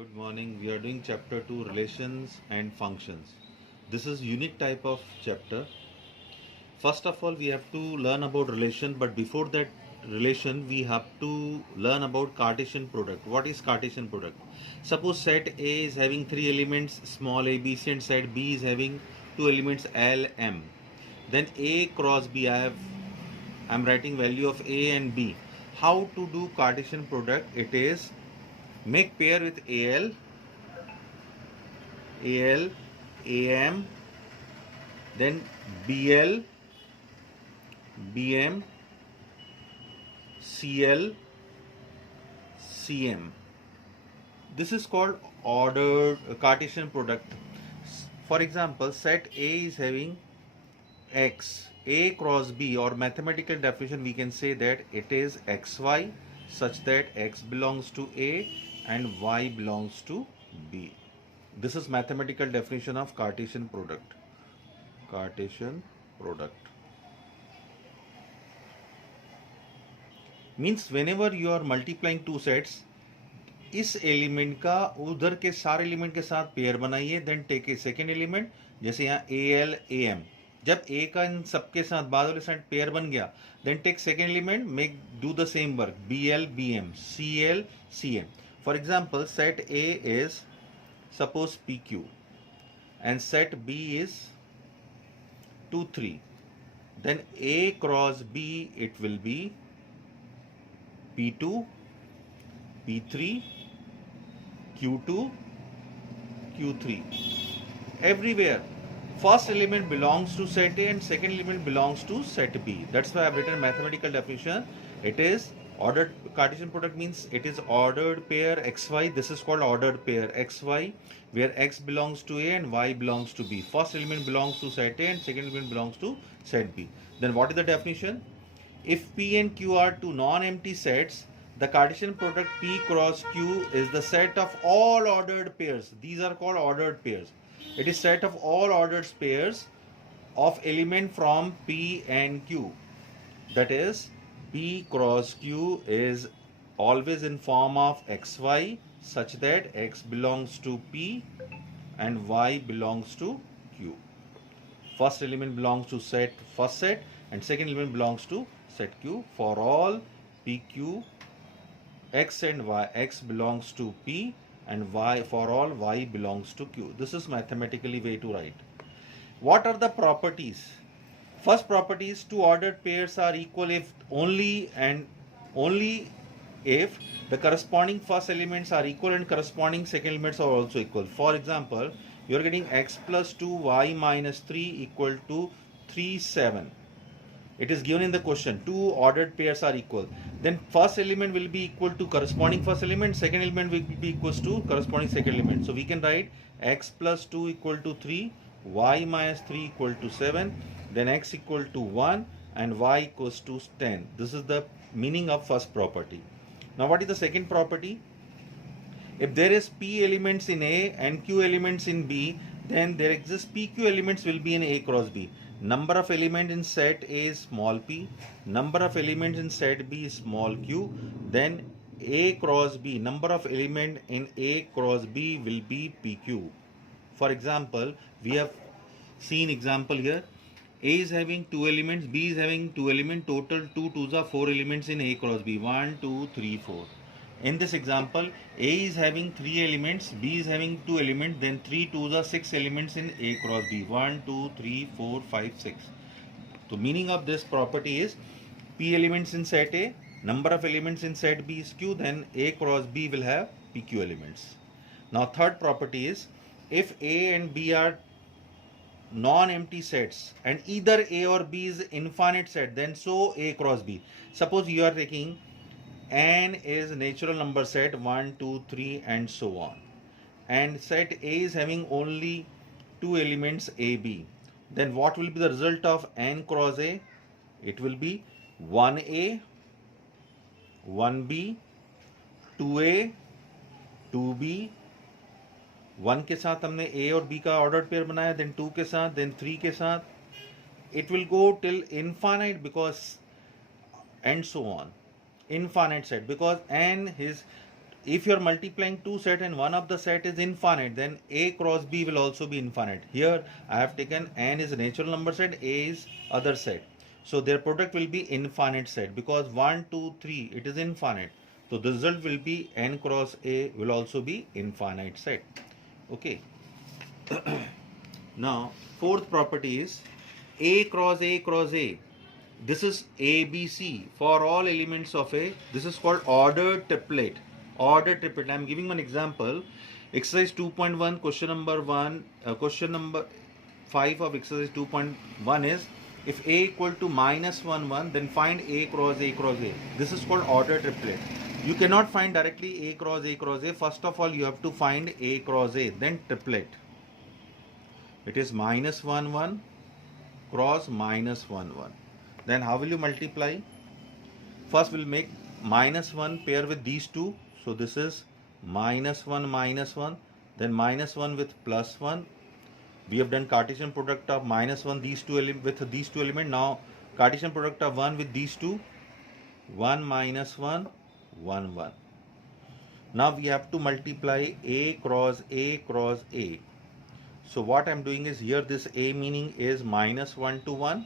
Good morning. We are doing chapter 2 relations and functions. This is unique type of chapter. First of all, we have to learn about relation, but before that relation, we have to learn about Cartesian product. What is Cartesian product? Suppose set A is having three elements small a, b, c, and set B is having two elements L, M. Then A cross B, I'm writing value of A and B. How to do Cartesian product? It is make pair with AL, AM, then BL, BM, CL, CM. This is called ordered Cartesian product. For example, set A is having X, A cross B, or mathematical definition we can say that it is XY such that X belongs to A and Y belongs to B. This is mathematical definition of Cartesian product. Cartesian product means whenever you are multiplying two sets, इस element का उधर के सारे element के साथ pair बनाइए, then take a second element, जैसे यहाँ ए एल ए एम. जब ए का इन सबके साथ बाद वाले साइड पेयर बन गया, then take second element, make do the same work, b l b m, c l c m. For example, set a is suppose p q and set b is 2 3. then A cross B, it will be P2, P3, Q2, Q3. Everywhere first element belongs to set A and second element belongs to set B. That's why I've written mathematical definition. It is ordered. Cartesian product means it is ordered pair XY. This is called ordered pair XY, where X belongs to A and Y belongs to B. First element belongs to set A and second element belongs to set B. Then what is the definition? If P and Q are two non-empty sets, the Cartesian product P cross Q is the set of all ordered pairs. These are called ordered pairs. It is set of all ordered pairs of element from P and Q. That is, P cross Q is always in form of XY such that X belongs to P and Y belongs to Q. First element belongs to set first set and second element belongs to set Q. For all PQ, X and Y, X belongs to P and Y, for all Y belongs to Q. This is mathematically way to write. What are the properties? First property is two ordered pairs are equal if only if the corresponding first elements are equal and corresponding second elements are also equal. For example, you are getting X plus 2, Y minus 3 equal to 3, 7. It is given in the question. Two ordered pairs are equal. Then first element will be equal to corresponding first element. Second element will be equals to corresponding second element. So we can write X plus 2 equal to 3, Y minus 3 equal to 7. Then X equal to 1 and Y equals to 10. This is the meaning of first property. Now what is the second property? If there is P elements in A and Q elements in B, then there exists PQ elements will be in A cross B. Number of elements in set A is small p, number of elements in set B is small q, then A cross B, number of elements in A cross B will be PQ. For example, we have seen example here. A is having two elements, B is having two elements, total 2 2s are 4 elements in A cross B, 1, 2, 3, 4. In this example, A is having 3 elements, B is having 2 elements, then 3 2s are 6 elements in A cross B, 1, 2, 3, 4, 5, 6. So meaning of this property is P elements in set A, number of elements in set B is Q, then A cross B will have PQ elements. Now third property is if A and B are non-empty sets and either A or B is infinite set, then so A cross B. Suppose you are taking N is natural number set 1, 2, 3 and so on, and set A is having only two elements A, B, then what will be the result of N cross A? It will be 1A, 1B, 2A, 2B. 1 के साथ हमने A और B का ordered pair बनाया, then 2 के साथ, then 3 के साथ. It will go till infinite because and so on. Infinite set because n is if you're multiplying two set and one of the set is infinite, then A cross B will also be infinite. Here I have taken n is a natural number set, A is other set. So their product will be infinite set, because 1, 2, 3 it is infinite. So the result will be n cross A will also be infinite set. Okay. Now fourth property is A cross A cross A. This is ABC for all elements of A. This is called ordered triplet. Ordered triplet. I am giving one example. Exercise 2.1, question number 1, question number 5 of exercise 2.1 is, if A equal to minus 1, 1, then find A cross A cross A. This is called ordered triplet. You cannot find directly A cross A cross A. First of all, you have to find A cross A, then triplet. It is minus 1, 1 cross minus 1, 1. Then how will you multiply? First we'll make minus 1 pair with these two. So this is minus 1 minus 1. Then minus 1 with plus 1. We have done Cartesian product of minus 1 with these two elements. Now Cartesian product of 1 with these two. 1 minus 1, 1, 1. Now we have to multiply A cross A cross A. So what I am doing is, here this A meaning is minus 1 to 1.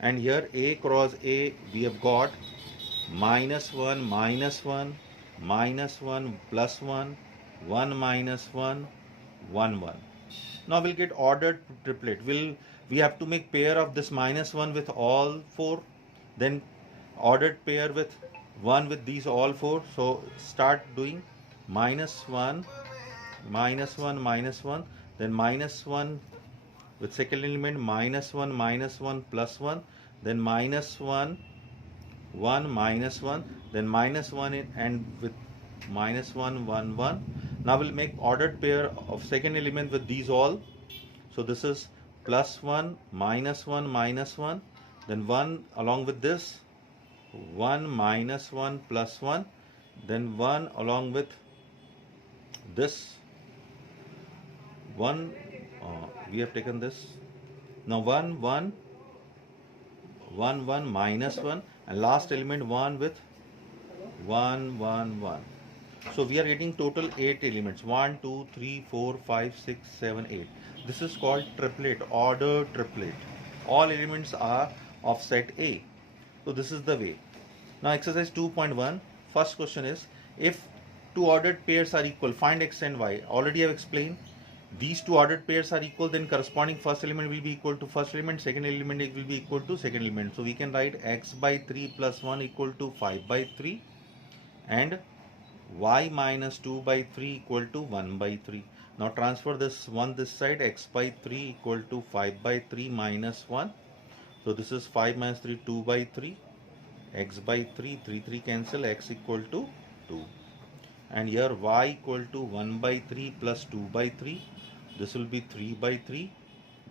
And here A cross A we have got minus 1 minus 1 minus 1 plus 1 1 minus 1 1 1. Now we'll get ordered triplet. We have to make pair of this minus 1 with all 4, then ordered pair with 1 with these all 4. So start doing minus 1 minus 1 minus 1, then minus 1 with second element, minus 1 plus 1, then minus 1 1 minus 1, then minus 1 and with minus 1 1 1. Now we'll make ordered pair of second element with these all. So this is plus 1 minus 1 minus 1, then 1 along with this, 1 minus 1 plus 1, then 1 along with this 1. We have taken this. Now 1 1 1 1 minus 1, and last element 1 with 1 1 1. So we are getting total 8 elements. 1 2 3 4 5 6 7 8. This is called triplet, order triplet. All elements are of set A. So this is the way. Now exercise 2.1, first question is, if two ordered pairs are equal, find x and y. Already I have explained. These two ordered pairs are equal, then corresponding first element will be equal to first element, second element will be equal to second element. So we can write x by 3 plus 1 equal to 5 by 3, and y minus 2 by 3 equal to 1 by 3. Now transfer this 1 this side, x by 3 equal to 5 by 3 minus 1. So this is 5 minus 3, 2 by 3, x by 3, 3 cancel, x equal to 2. And here y equal to 1 by 3 plus 2 by 3. This will be 3 by 3,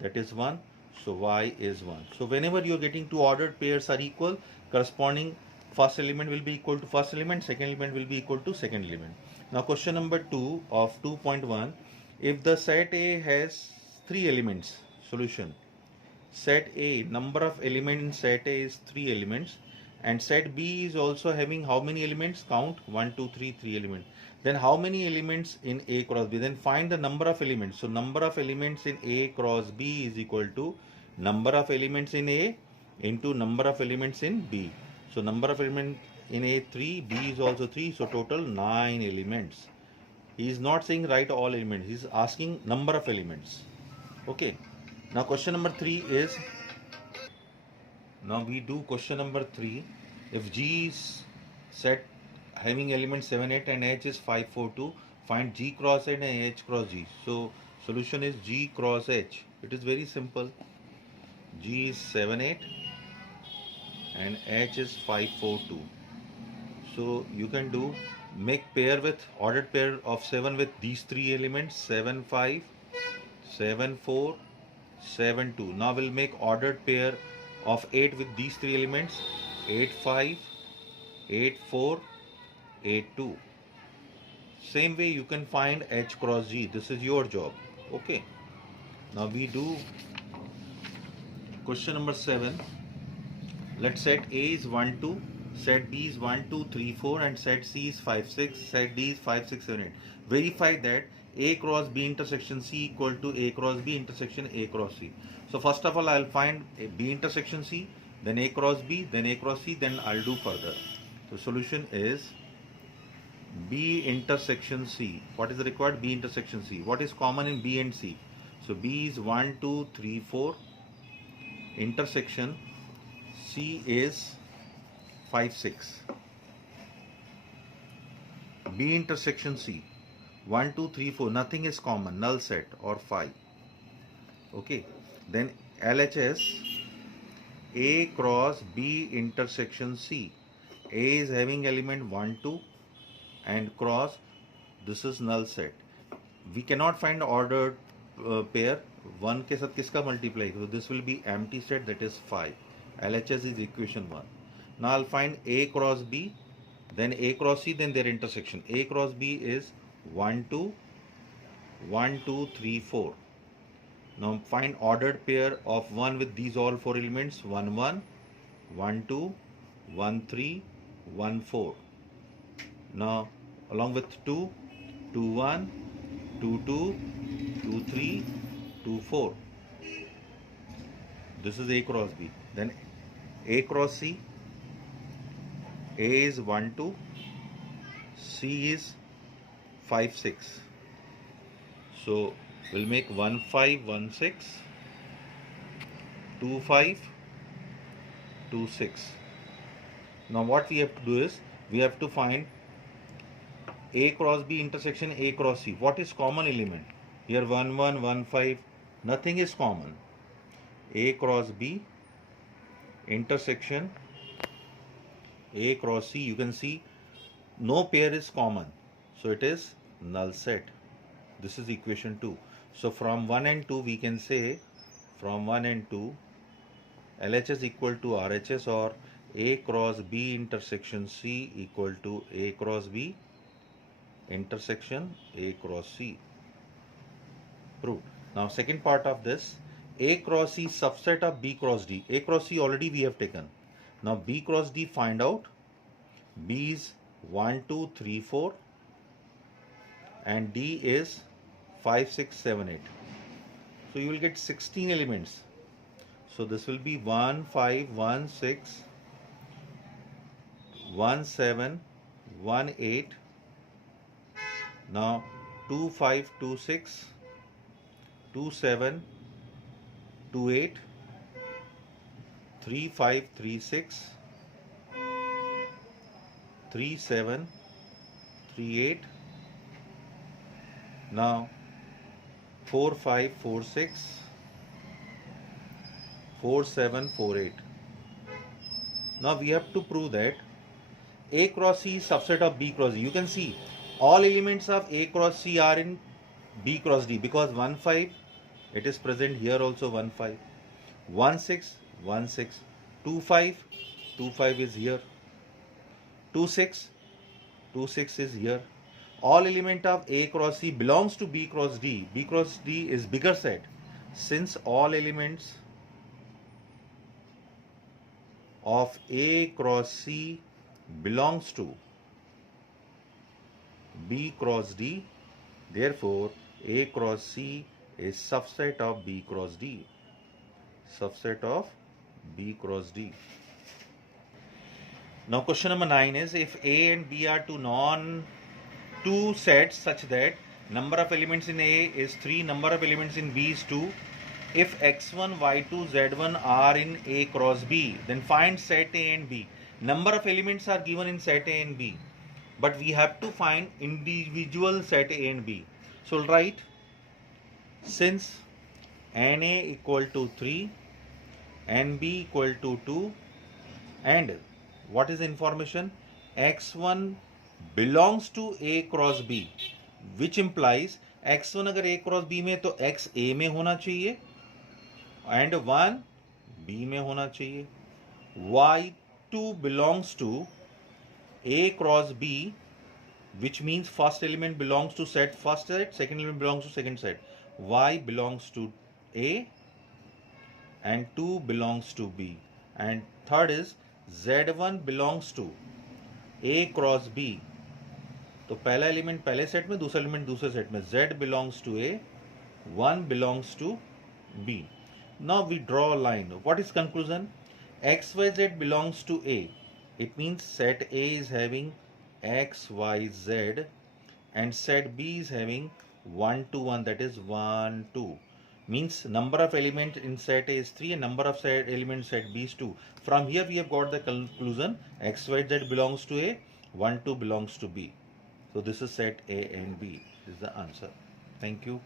that is 1. So y is 1. So whenever you are getting two ordered pairs are equal, corresponding first element will be equal to first element, second element will be equal to second element. Now question number 2 of 2.1, if the set A has 3 elements, solution. Set A, number of elements in set A is 3 elements, and set B is also having how many elements? Count 1 2 3, 3 elements. Then how many elements in A cross B? Then find the number of elements. So number of elements in A cross B is equal to number of elements in A into number of elements in B. So number of elements in A 3, B is also 3, so total 9 elements. He is not saying write all elements, he is asking number of elements. Okay. Now question number 3 is, now we do question number 3. If G is set having elements 7 8 and H is 5 4 2, find G cross H and H cross G. So solution is G cross H. It is very simple. G is 7 8 and H is 5 4 2. So you can do, make pair with ordered pair of 7 with these 3 elements, 7 5 7 4 7 2. Now we'll make ordered pair of 8 with these 3 elements, 8 5 8 4 8 2. Same way you can find H cross G. This is your job. Okay. Now we do question number 7. Let's set A is 1 2 set B is 1, 2, 3, 4 and set C is 5, 6, set D is 5, 6, 7, 8. Verify that A cross B intersection C equal to A cross B intersection A cross C. So first of all, I'll find a B intersection C, then A cross B, then A cross C, then I'll do further. So solution is B intersection C. What is required? B intersection C. What is common in B and C? So B is 1, 2, 3, 4. Intersection C is 5, 6. B intersection C. 1, 2, 3, 4. Nothing is common. Null set or 5. Okay. Then LHS A cross B intersection C. A is having element 1, 2 and cross. This is null set. We cannot find ordered pair. 1 के साथ किसका multiply? So this will be empty set, that is 5. LHS is equation 1. Now I'll find A cross B, then A cross C, then their intersection. A cross B is 1, 2, 1, 2, 3, 4. Now find ordered pair of 1 with these all 4 elements. 1, 1, 1, 2, 1, 3, 1, 4. Now along with 2, 2, 1, 2, 2, 2, 3, 2, 4. This is A cross B. Then A cross C. A is 1, 2. C is 5, 6. So we'll make 1, 5, 1, 6. 2, 5, 2, 6. Now what we have to do is, we have to find A cross B intersection A cross C. What is common element? Here 1, 1, 1, 5. Nothing is common. A cross B intersection A cross C. You can see no pair is common. So it is null set. This is equation 2. So from 1 and 2 we can say, from 1 and 2 LHS equal to RHS, or A cross B intersection C equal to A cross B intersection A cross C. Proved. Now second part of this, A cross C subset of B cross D. A cross C already we have taken. Now B cross D, find out. B is 1, 2, 3, 4 and D is 5, 6, 7, 8. So you will get 16 elements. So this will be 1, 5, 1, 6, 1, 7, 1, 8. Now 2, 5, 2, 6, 2, 7, 2, 8, 3, 5, 3, 6, 3, 7, 3, 8. Now 4, 5, 4, 6, 4, 7, 4, 8. Now we have to prove that A cross C is subset of B cross D. You can see all elements of A cross C are in B cross D, because 1, 5, it is present here also 1, 5. 1, 6, 1, 6. 2, 5, 2, 5 is here. 2, 6, 2, 6 is here. All element of A cross C belongs to B cross D. B cross D is bigger set. Since all elements of A cross C belongs to B cross D, therefore A cross C is subset of B cross D. Subset of B cross D. Now question number 9 is, if A and B are two sets such that number of elements in A is 3, number of elements in B is 2. If x1, y2, z1 are in A cross B, then find set A and B. Number of elements are given in set A and B, but we have to find individual set A and B. So we'll write, since NA equal to 3, NB equal to 2, and what is the information? x1 belongs to A cross B, which implies x1 अगर A cross B में तो x A में होना चाहिए and 1 B में होना चाहिए. y2 belongs to A cross B, which means first element belongs to set first set, second element belongs to second set. Y belongs to A and 2 belongs to B, and third is Z1 belongs to A cross B, तो पहला element पहले set में, दूसरा element दूसरे set में. Z belongs to A, 1 belongs to B. Now we draw a line. What is conclusion? X, Y, Z belongs to A. It means set A is having X, Y, Z, and set B is having 1 to 1, that is 1, 2. Means number of elements in set A is 3 and number of set elements set B is 2. From here we have got the conclusion X, Y, Z belongs to A, 1, 2 belongs to B. So this is set A and B. This is the answer. Thank you.